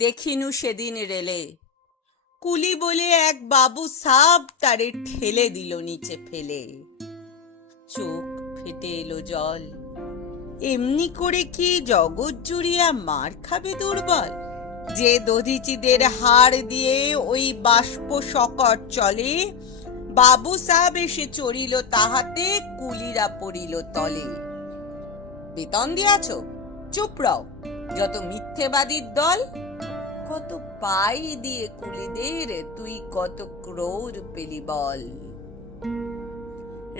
দেখিনু সেদিন রেলে। কুলি বলে এক বাবু সাপ তারে ঠেলে দিল নিচে ফেলে। চোখ ফেটে এলো জল। এমনি করে কি জগৎ জুড়িয়া মার খাবে দুর্বল? যে দধিচিদের হাড় দিয়ে ওই বাষ্প সকট চলে, বাবু সাহেব এসে চড়িল তাহাতে, কুলিরা পড়িল তলে। বেতন দিয়াছ? চুপ রও, যত মিথ্যেবাদীর দল কত পাই দিয়ে কুলিদের, তুই কত ক্রোর পেলি বল।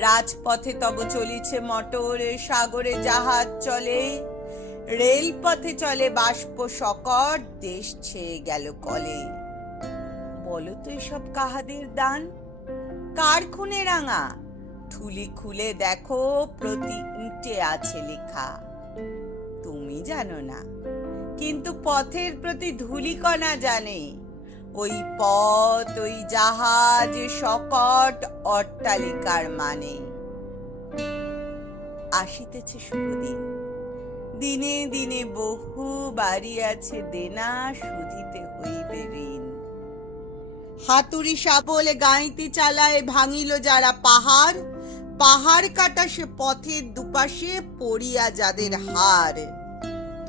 রাজপথে তব চলিছে মটর, সাগরে জাহাজ চলে, রেলপথে চলে বাষ্প সকট দেশ ছেয়ে গেল কলে। বলো তো এসব কাহাদের দান? কার খুনে রাঙা? ঠুলি খুলে দেখো, প্রতি ইঁটে আছে লেখা। তুমি জানো না। কিন্তু পথের প্রতি ধূলিকণা জানে। ওই পথ, ওই জাহাজ সকট অট্টালিকার মানে। আসিতেছে শুভদিন। দিনে দিনে বহু বাড়ি আছে দেনা শুধিতে হইবে ঋণ। হাতুড়ি সাবলে গাইতে চালায় ভাঙিল যারা পাহাড় পাহাড় কাটা সে পথের দুপাশে পড়িয়া যাদের হার